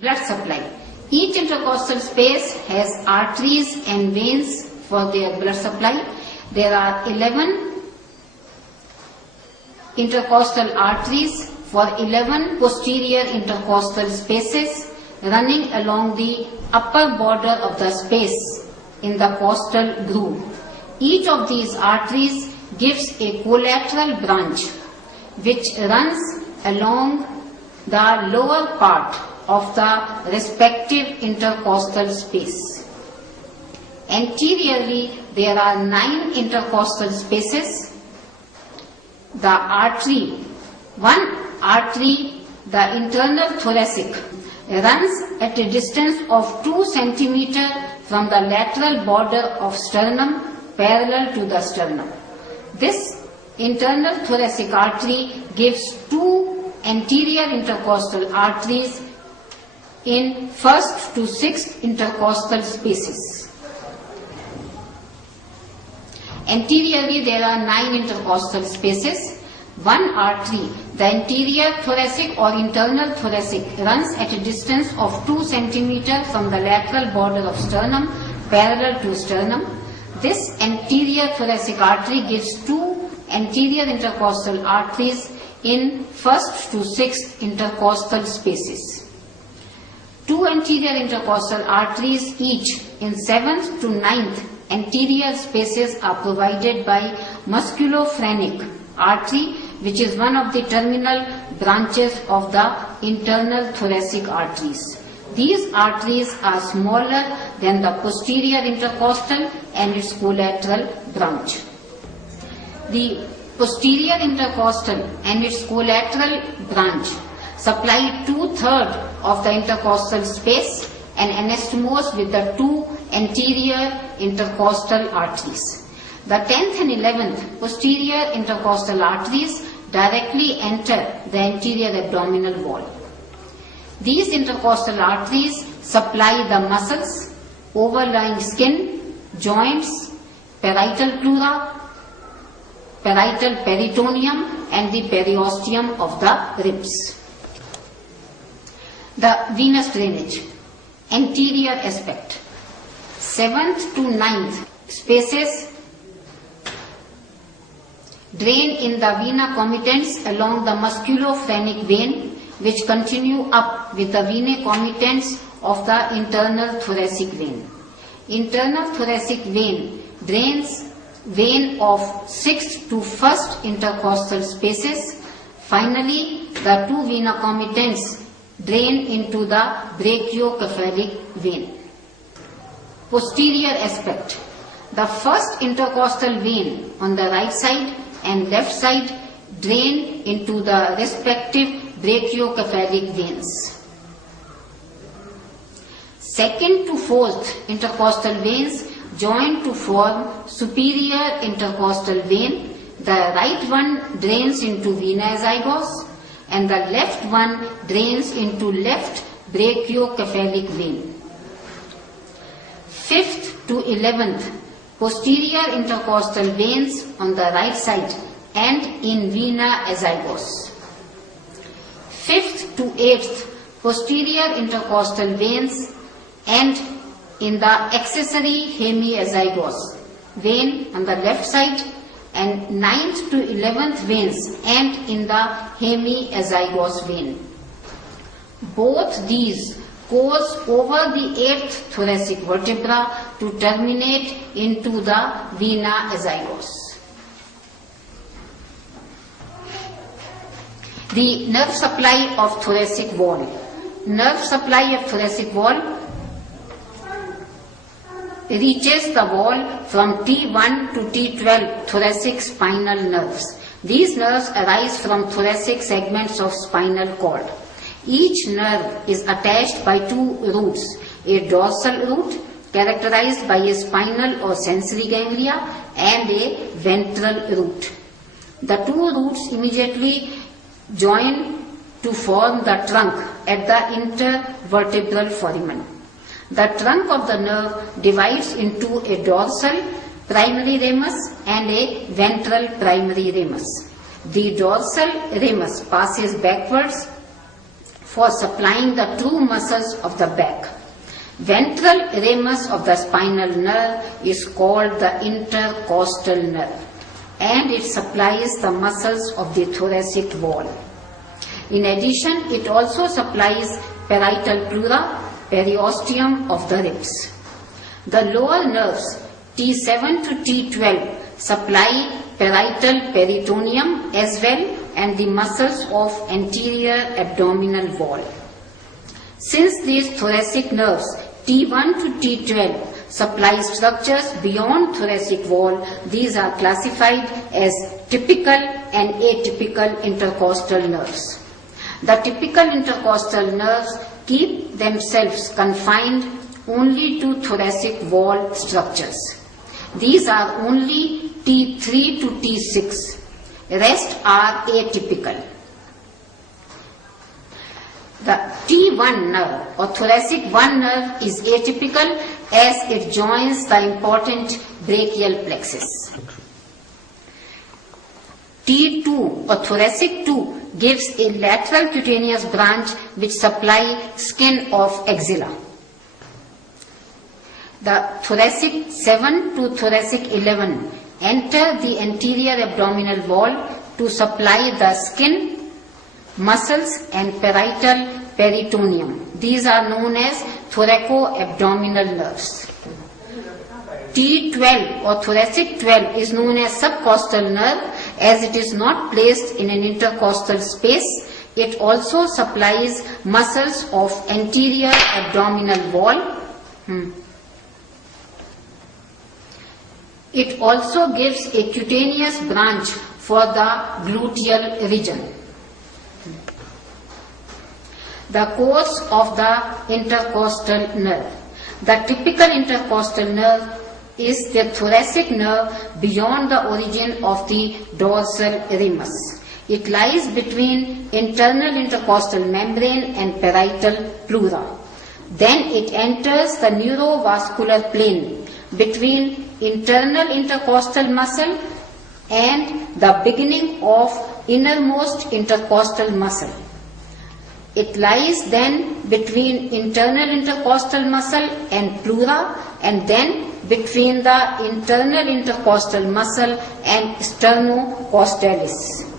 Blood supply. Each intercostal space has arteries and veins for their blood supply. There are 11 intercostal arteries for 11 posterior intercostal spaces running along the upper border of the space in the costal groove. Each of these arteries gives a collateral branch which runs along the lower part of the respective intercostal space. Anteriorly, there are 9 intercostal spaces. One artery, the internal thoracic, runs at a distance of 2 cm from the lateral border of sternum parallel to the sternum. This internal thoracic artery gives 2 anterior intercostal arteries in 1st to 6th intercostal spaces. Anteriorly, there are 9 intercostal spaces. One artery, the anterior thoracic or internal thoracic, runs at a distance of 2 cm from the lateral border of sternum parallel to sternum. This anterior thoracic artery gives 2 anterior intercostal arteries in 1st to 6th intercostal spaces. 2 anterior intercostal arteries each in 7th to 9th anterior spaces are provided by musculophrenic artery, which is one of the terminal branches of the internal thoracic arteries. These arteries are smaller than the posterior intercostal and its collateral branch. The posterior intercostal and its collateral branch supply 2/3 of the intercostal space and anastomose with the 2 anterior intercostal arteries. The 10th and 11th posterior intercostal arteries directly enter the anterior abdominal wall. These intercostal arteries supply the muscles, overlying skin, joints, parietal pleura, parietal peritoneum and the periosteum of the ribs. The venous drainage. Anterior aspect. 7th to 9th spaces drain in the vena comitants along the musculophrenic vein, which continue up with the venae comitants of the internal thoracic vein. Internal thoracic vein drains vein of 6th to 1st intercostal spaces. Finally, the 2 vena comitants drain into the brachiocephalic vein. Posterior aspect. The first intercostal vein on the right side and left side drain into the respective brachiocephalic veins. 2nd to 4th intercostal veins join to form superior intercostal vein. The right one drains into vena azygos and the left one drains into left brachiocephalic vein. 5th to 11th posterior intercostal veins on the right side and in vena azygos. 5th to 8th posterior intercostal veins and in the accessory hemiazygos vein on the left side, and 9th to 11th veins and in the hemiazygos vein. Both these course over the 8th thoracic vertebra to terminate into the vena azygos. The nerve supply of thoracic wall. Nerve supply of thoracic wall reaches the wall from T1 to T12 thoracic spinal nerves. These nerves arise from thoracic segments of spinal cord. Each nerve is attached by 2 roots, a dorsal root characterized by a spinal or sensory ganglia and a ventral root. The 2 roots immediately join to form the trunk at the intervertebral foramen. The trunk of the nerve divides into a dorsal primary ramus and a ventral primary ramus. The dorsal ramus passes backwards for supplying the true muscles of the back. Ventral ramus of the spinal nerve is called the intercostal nerve, and it supplies the muscles of the thoracic wall. In addition, it also supplies parietal pleura, periosteum of the ribs. The lower nerves T7 to T12 supply parietal peritoneum as well and the muscles of anterior abdominal wall. Since these thoracic nerves T1 to T12 supply structures beyond thoracic wall, these are classified as typical and atypical intercostal nerves. The typical intercostal nerves keep themselves confined only to thoracic wall structures. These are only T3 to T6. Rest are atypical. The T1 nerve or thoracic 1 nerve is atypical as it joins the important brachial plexus. T2 or thoracic 2 gives a lateral cutaneous branch which supply skin of axilla. The thoracic 7 to thoracic 11 enter the anterior abdominal wall to supply the skin, muscles and parietal peritoneum. These are known as thoraco-abdominal nerves. T12 or thoracic 12 is known as subcostal nerve as it is not placed in an intercostal space. It also supplies muscles of anterior abdominal wall. It also gives a cutaneous branch for the gluteal region. The course of the intercostal nerve. The typical intercostal nerve is the thoracic nerve beyond the origin of the dorsal ramus. It lies between internal intercostal membrane and parietal pleura. Then it enters the neurovascular plane between internal intercostal muscle and the beginning of innermost intercostal muscle. It lies then between internal intercostal muscle and pleura and then between the internal intercostal muscle and sternocostalis.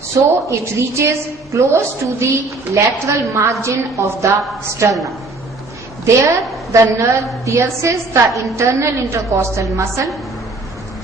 So it reaches close to the lateral margin of the sternum. There the nerve pierces the internal intercostal muscle,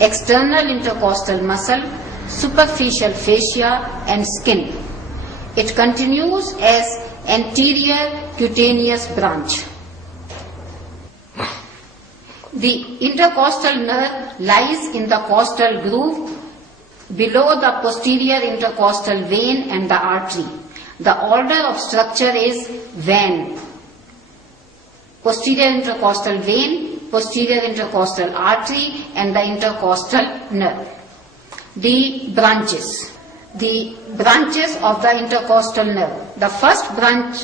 external intercostal muscle, superficial fascia and skin. It continues as anterior cutaneous branch. The intercostal nerve lies in the costal groove below the posterior intercostal vein and the artery. The order of structure is vein. Posterior intercostal vein, posterior intercostal artery and the intercostal nerve. The branches. The branches of the intercostal nerve. The first branch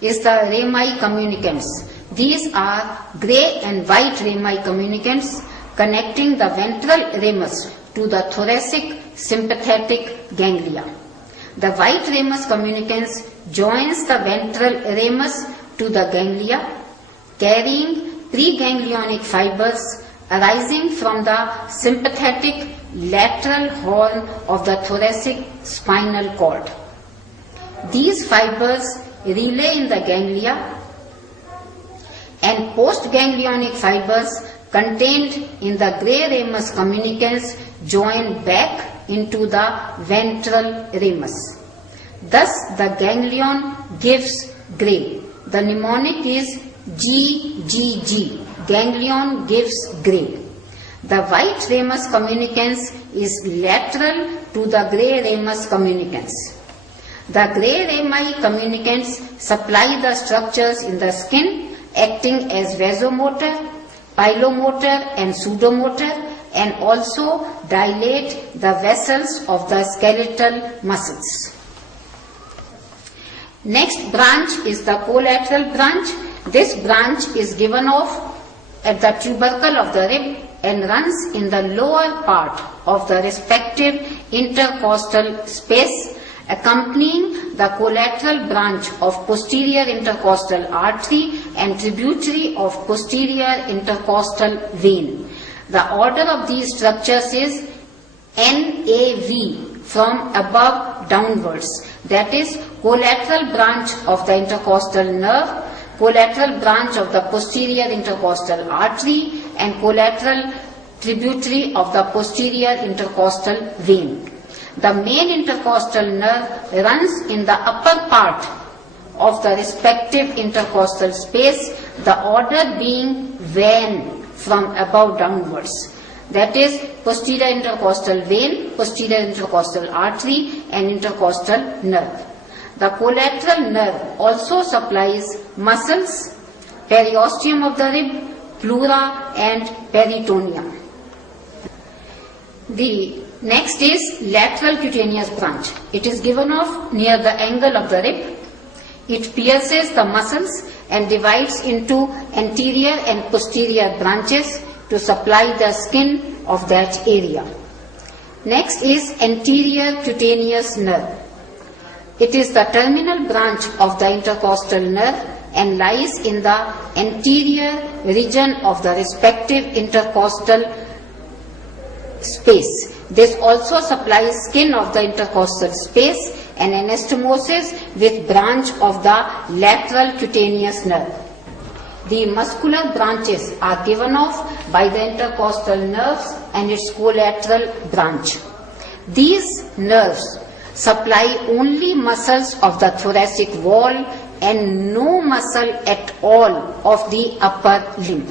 is the rami communicants. These are grey and white rami communicants connecting the ventral ramus to the thoracic sympathetic ganglia. The white ramus communicans joins the ventral ramus to the ganglia, carrying preganglionic fibers arising from the sympathetic lateral horn of the thoracic spinal cord. These fibers relay in the ganglia, and postganglionic fibers contained in the grey ramus communicans join back into the ventral ramus. Thus the ganglion gives grey. The mnemonic is GGG. Ganglion gives grey. The white ramus communicans is lateral to the grey ramus communicans. The grey rami communicants supply the structures in the skin, acting as vasomotor, pilomotor and pseudomotor, and also dilate the vessels of the skeletal muscles. Next branch is the collateral branch. This branch is given off at the tubercle of the rib and runs in the lower part of the respective intercostal space accompanying the collateral branch of posterior intercostal artery and tributary of posterior intercostal vein. The order of these structures is NAV, from above downwards, that is collateral branch of the intercostal nerve, collateral branch of the posterior intercostal artery, and collateral tributary of the posterior intercostal vein. The main intercostal nerve runs in the upper part of the respective intercostal space, the order being vein, from above downwards. That is posterior intercostal vein, posterior intercostal artery, and intercostal nerve. The collateral nerve also supplies muscles, periosteum of the rib, pleura, and peritoneum. The next is lateral cutaneous branch. It is given off near the angle of the rib. It pierces the muscles and divides into anterior and posterior branches to supply the skin of that area. Next is anterior cutaneous nerve. It is the terminal branch of the intercostal nerve and lies in the anterior region of the respective intercostal space. This also supplies skin of the intercostal space and anastomosis with branch of the lateral cutaneous nerve. The muscular branches are given off by the intercostal nerves and its collateral branch. These nerves supply only muscles of the thoracic wall and no muscle at all of the upper limb.